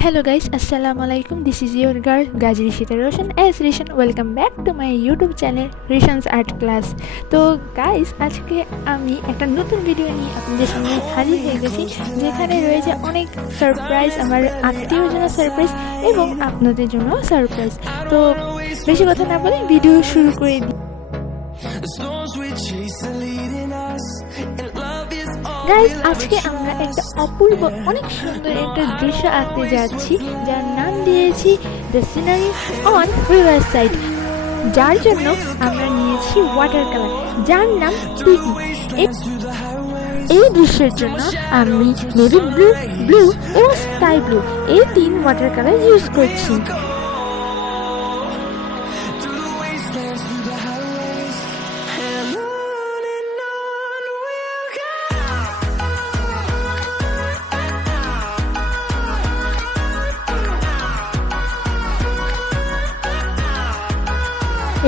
Hello guys, Assalamu Alaikum. This is your girl Gaji Rishon as Rishon. Welcome back to my YouTube channel Rishon's Art Class. তো guys, আজকে আমি একটা নতুন video নিয়ে আপনাদের সামনে হাজির হয়ে গেছি, যেখানে রয়েছে অনেক সারপ্রাইজ, আমার আত্মীয়র জন্য সারপ্রাইজ এবং আপনাদের জন্য সারপ্রাইজ। তো বেশি কথা না বলে ভিডিও শুরু করে দিই। গাইস, আজকে আমরা একটা অপূর্ব অনেক সুন্দর একটা দৃশ্য আঁকতে যাচ্ছি, যার নাম দিয়েছি দ্য সিনারি অন রিভারসাইড, যার জন্য আমরা নিয়েছি ওয়াটার কালার, যার নাম টিটি। এই দৃশ্যের জন্য আমি নেভি ব্লু, ব্লু এবং স্কাই ব্লু এই 3 ওয়াটার কালার ইউজ করছি।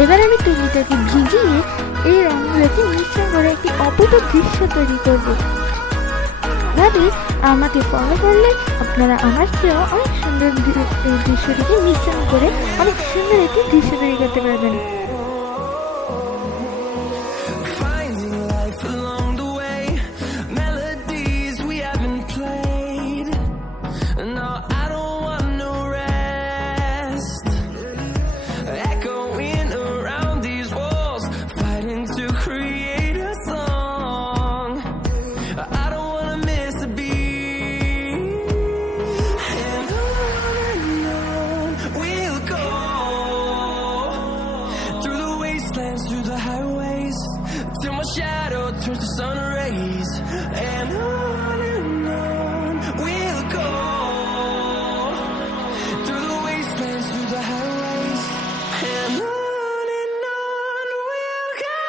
এবার আমি তুলিটাকে ভিজিয়ে এই রঙগুলোকে মিশ্রণ করে একটি অপূর্ব দৃশ্য তৈরি করব। ভাবি আমাকে ফলো করলে আপনারা আমার চেয়েও অনেক সুন্দর এই দৃশ্যটিকে মিশ্রণ করে অনেক সুন্দর একটি দৃশ্য তৈরি করতে পারবেন। Through the highways, till my shadow turns to sun rays, and on we'll go. Through the wastelands, through the highways, and on we'll go.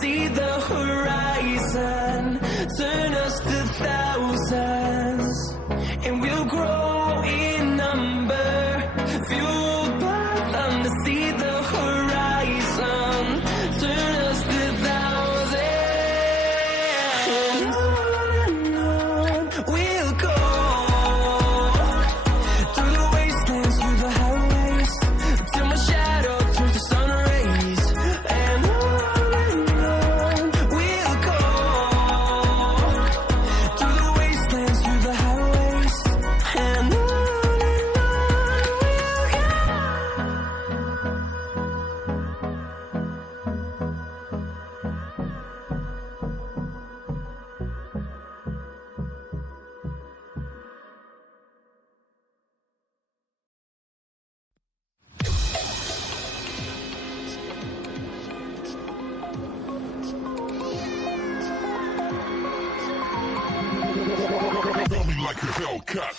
See the horizon, turn us to thousands, and we'll grow in number, fueled by them to see the horizon, turn us to thousands, and on we'll go, through the wastelands, through the highways, till my shadow turns to sun rays, and on like a Hellcat.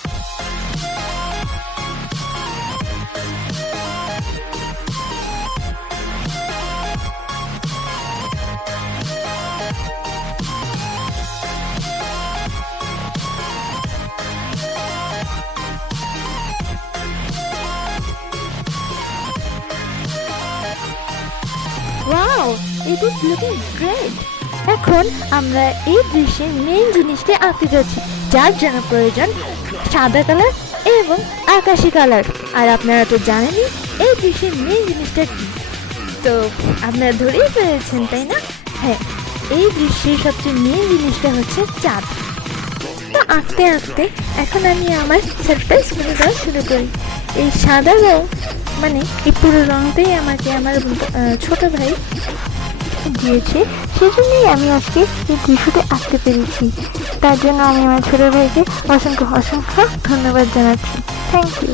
Wow, it is looking great. এখন আমরা এই দৃশ্যের main জিনিসটা আঁকতে যাচ্ছি, যার জন্য প্রয়োজন সাদা কালার এবং আকাশি কালার। আর আপনারা তো জানেনই এই দৃশ্যের মেইন জিনিসটা কি, তো আপনারা ধরেই ফেলেছেন তাই না? হ্যাঁ, এই দৃশ্যের সবচেয়ে মেইন জিনিসটা হচ্ছে চাঁদ। তো আঁকতে আঁকতে এখন আমি আমার সারপ্রাইজ মনে করা শুরু করি। এই সাদা রং মানে এই পুরো রংটাই আমাকে আমার ছোট ভাই দিয়েছে, সেজন্যই আমি আজকে এই দৃশ্যটি আঁকতে পেরেছি। তার জন্য আমি আমার ছোট ভাইকে অসংখ্য অসংখ্য ধন্যবাদ জানাচ্ছি। Thank you.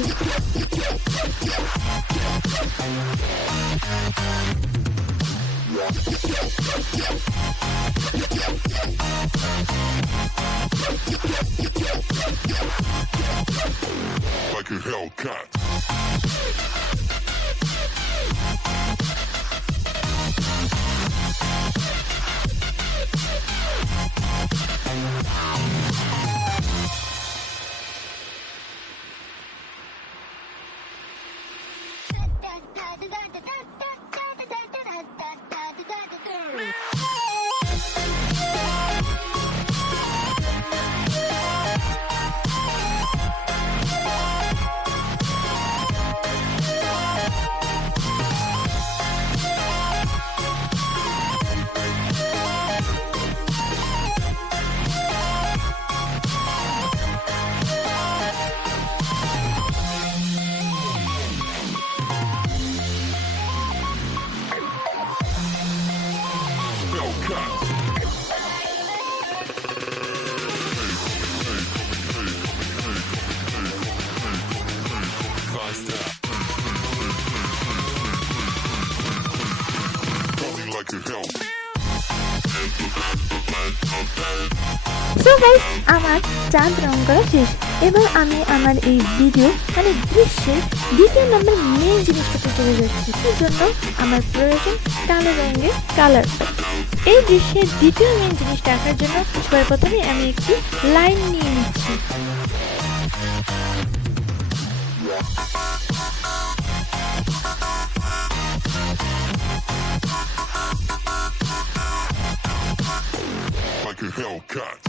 Like a Hellcat. So guys, আমার চাঁদ রং করা শেষ। এবার আমি আমার এই ভিডিও মানে দৃশ্যের দ্বিতীয় নম্বর মেন জিনিসটাতে চলে যাচ্ছি। এর জন্য আমার প্রয়োজন কালো রঙের কালার। এই দৃশ্যের দ্বিতীয় মেন জিনিসটা আঁকার জন্য সবার প্রথমে আমি একটি লাইন নিয়ে নিচ্ছি। Like a Hellcat.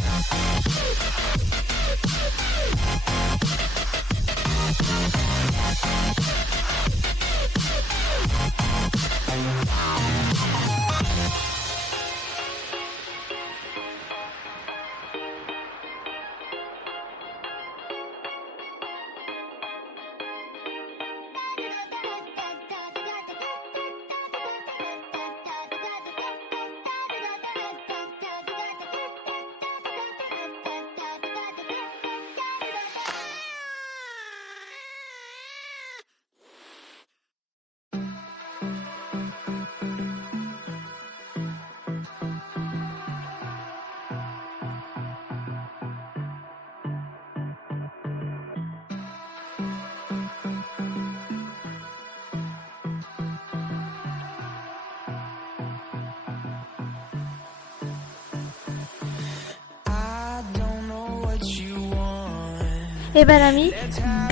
এবার আমি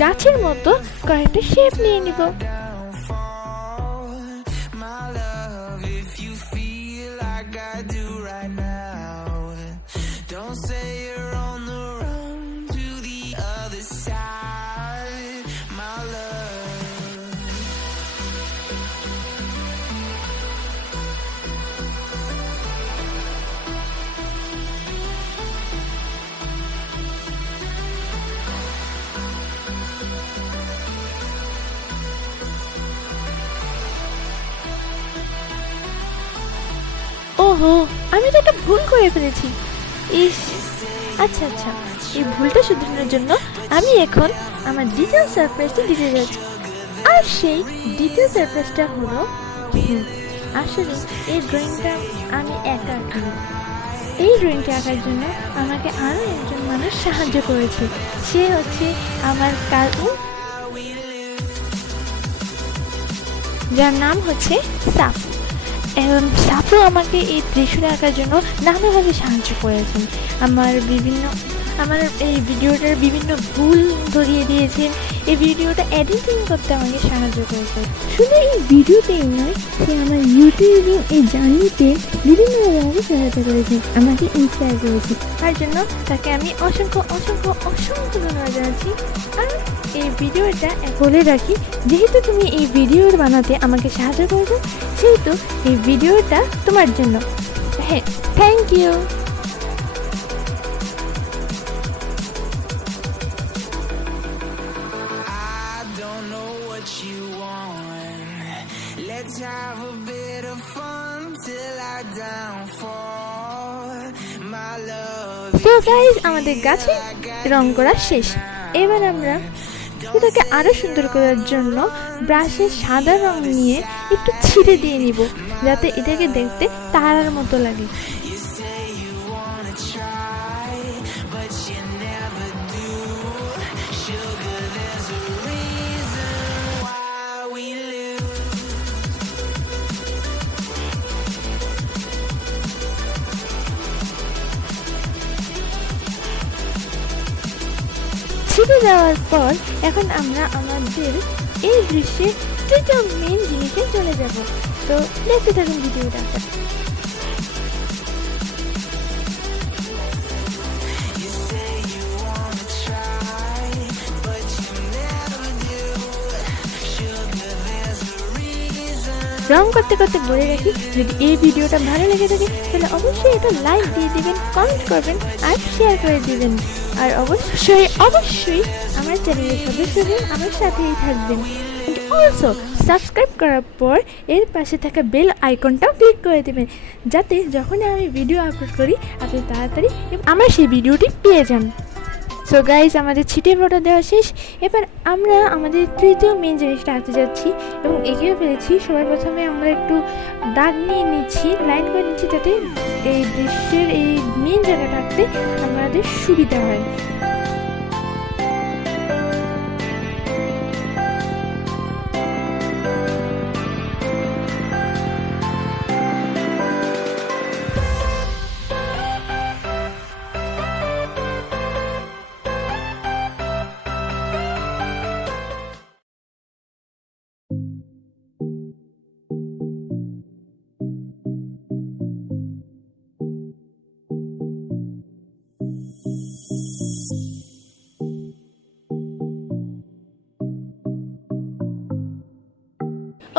গাছের মতো কয়েকটা শেপ নিয়ে নিব। ওহো, আমি তো একটা ভুল করে ফেলেছি। ইস, আচ্ছা, এই ভুলটা শুধরানোর জন্য আমি এখন আমার দ্বিতীয় সারপ্রাইজটা দিতে যাচ্ছি। আর সেই দ্বিতীয় সারপ্রাইজটা হলো, আসলে এই ড্রয়িংটা আমি একা আঁকিনি। এই ড্রয়িংটা আঁকার জন্য আমাকে আরও একজন মানুষ সাহায্য করেছে। সে হচ্ছে আমার কাকু, যার নাম হচ্ছে সাফু। এবং সাফু আমাকে এই দৃশ্যটা আঁকার জন্য নানাভাবে সাহায্য করেছেন। আমার এই ভিডিওটার বিভিন্ন ভুল ধরিয়ে দিয়েছেন। এই ভিডিওটা এডিটিং করতে আমাকে সাহায্য করেছে। শুধু এই ভিডিওতেই নয়, সে আমার ইউটিউবিং এই জার্নিতে বিভিন্নভাবে আমাকে সহায়তা করেছে, আমাকে ইন্সপায়ার করেছে। তার জন্য তাকে আমি অসংখ্য ধন্যবাদ জানাচ্ছি। আর এই ভিডিওটা বলে রাখি, যেহেতু তুমি এই ভিডিও বানাতে আমাকে সাহায্য করেছো, সেহেতু এই ভিডিওটা তোমার জন্য। হ্যাঁ, thank you. Let's have a bit of fun till I downfall. My love. So guys, আমাদের গাছে রং করা শেষ। এবার আমরা এটাকে আরো সুন্দর করার জন্য ব্রাশে সাদা রং নিয়ে একটু ছিটে দিয়ে নিব, যাতে এটাকে দেখতে তারার মতো লাগে। You say you wanna try, but you never do. Sugar, there's a reason why we lose. ছিটে দেওয়ার পর এখন আমরা আমাদের এই দৃশ্যে যেটা মেন জিনিস দৃশ্যে চলে যাব। তো দেখতে থাকুন ভিডিওটা। রং করতে করতে বলে রাখি, যদি এই ভিডিওটা ভালো লেগে থাকে তাহলে অবশ্যই এটা লাইক দিয়ে দিবেন, কমেন্ট করবেন আর শেয়ার করে দিবেন। আর অবশ্যই আমার চ্যানেলের সদস্য হয়ে আমার সাথেই থাকবেন। অলসো সাবস্ক্রাইব করার পর এর পাশে থাকা বেল আইকনটাও ক্লিক করে দেবেন, যাতে যখনই আমি ভিডিও আপলোড করি আপনি তাড়াতাড়ি আমার সেই ভিডিওটি পেয়ে যান। সো গাইস, আমাদের ছিটে ফটো দেওয়া শেষ। এবার আমরা আমাদের তৃতীয় মেন জিনিসটা আঁকতে যাচ্ছি এবং এগিয়ে ফেলেছি। সবার প্রথমে আমরা একটু দাগ নিয়ে নিচ্ছি, লাইন করে নিচ্ছি, যাতে এই দৃশ্যের এই মেন জায়গাটা আঁকতে আমাদের সুবিধা হয়।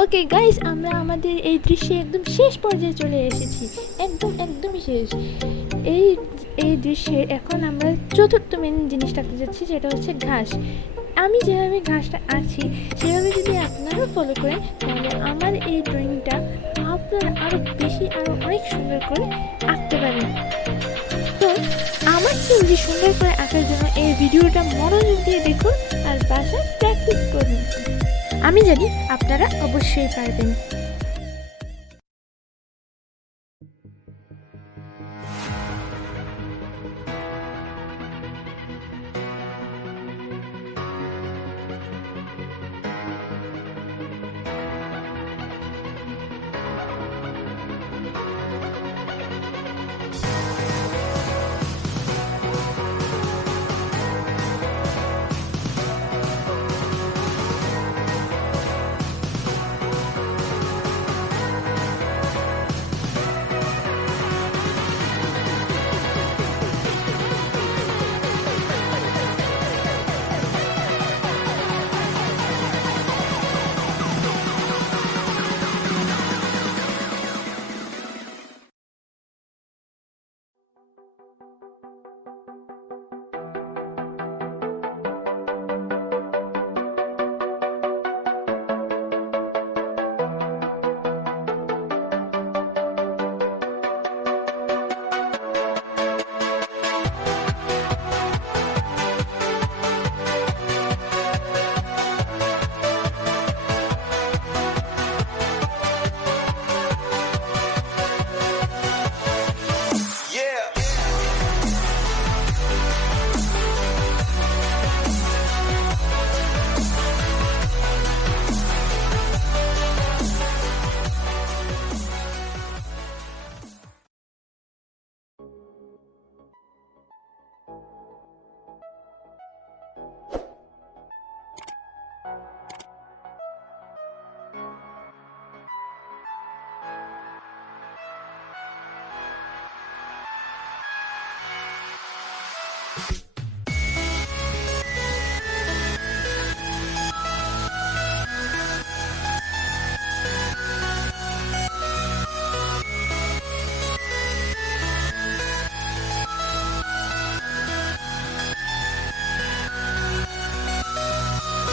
ওকে গাইস, আমরা আমাদের এই দৃশ্যে একদম শেষ পর্যায়ে চলে এসেছি, একদমই শেষ। এই দৃশ্যের এখন আমরা চতুর্থ মেন জিনিসটা আঁকতে যাচ্ছি, যেটা হচ্ছে ঘাস। আমি যেভাবে ঘাসটা আঁকছি সেভাবে যদি আপনারা ফলো করেন তাহলে আমার এই ড্রয়িংটা আপনারা আরও অনেক সুন্দর করে আঁকতে পারেন। তো আমার চেয়ে সুন্দর করে আঁকার জন্য এই ভিডিওটা মনোযোগ দিয়ে দেখুন আর বাসায় প্র্যাকটিস করুন। আমি জানি আপনারা অবশ্যই পারবেন।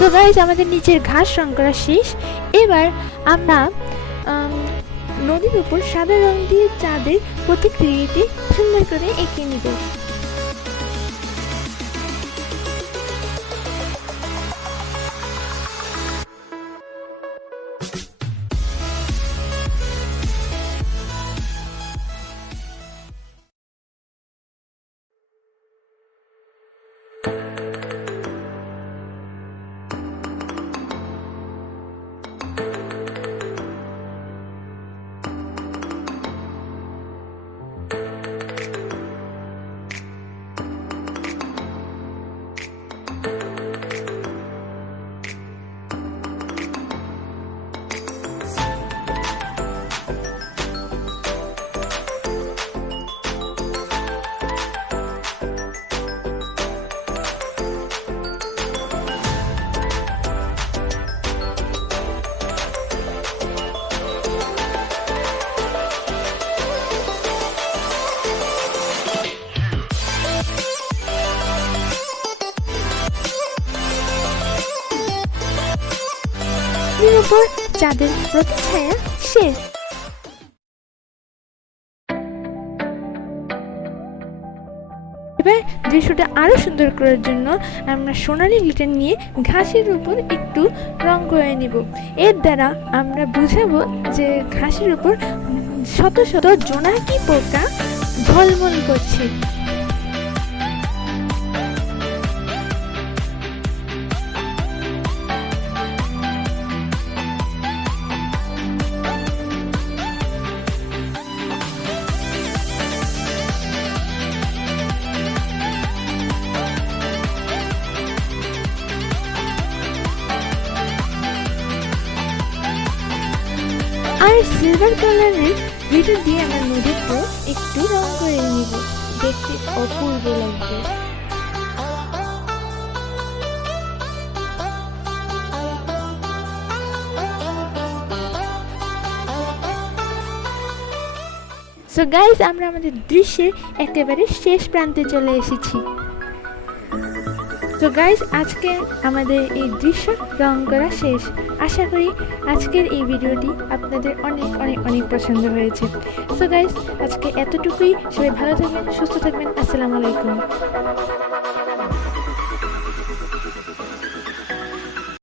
তো গাইস, আমাদের নিচের ঘাস রং করা শেষ। এবার আমরা নদীর উপর সাদা রং দিয়ে চাঁদের প্রতিকৃতি সুন্দর করে এঁকে নিব। এরপর চাঁদের প্রথম ছায়া শেষ। এবার দৃশ্যটা আরো সুন্দর করার জন্য আমরা সোনালী গ্লিটার নিয়ে ঘাসের উপর একটু রং করে নিব। এর দ্বারা আমরা বুঝাবো যে ঘাসের উপর শত শত জোনাকি পোকা ঝলমল করছে। আর সিলভার কালারের গ্লিটার দিয়ে আমরা নদীতে একটু রং করে নিব, দেখতে অপূর্ব লাগবে। সো গাইস, আমরা আমাদের দৃশ্যের একেবারে শেষ প্রান্তে চলে এসেছি। তো গাইস, আজকে আমাদের এই দৃশ্য রং করা শেষ। আশা করি আজকের এই ভিডিওটি আপনাদের অনেক অনেক অনেক পছন্দ হয়েছে। সো গাইস, আজকে এতটুকুই। সবাই ভালো থাকবেন, সুস্থ থাকবেন। আসসালামু আলাইকুম।